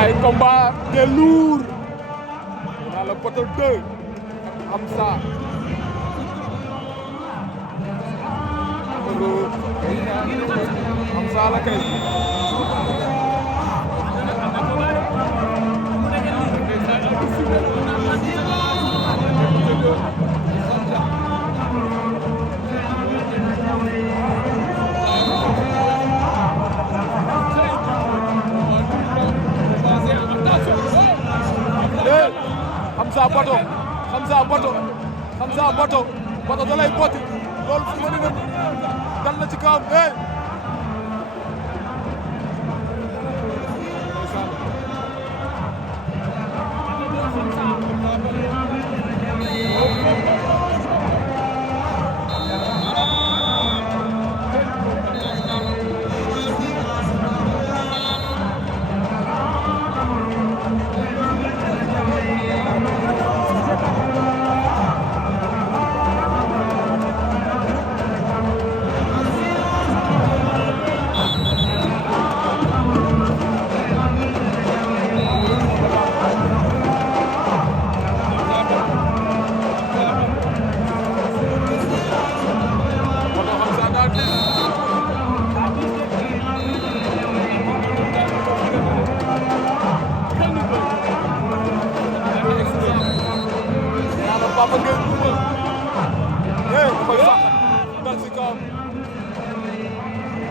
ay combat des lourds dans le poteau 2 Hamza Hamza la kay Hamza Bato Hamza Bato da lay botti loolu fu ma ne dal na ci kawam Papa Gueye Goumba koy fàq dal si kawam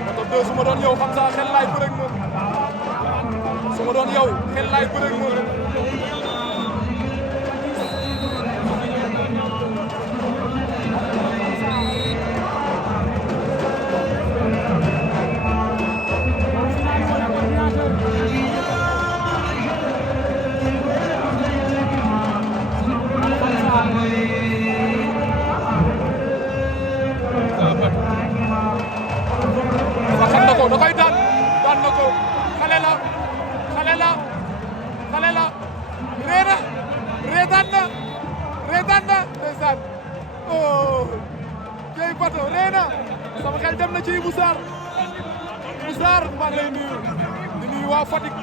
Bato 2 su ma doon yow Hamza xel laay bëreeg moom su ma doon yow xel laay bëreeg moom da koy daan na ko xale la reetaan na ndeysaan oh kay Bato reena sama xel dem na ci Ibou Sarr maa ngi lay nuyu di nuyu waa Fatick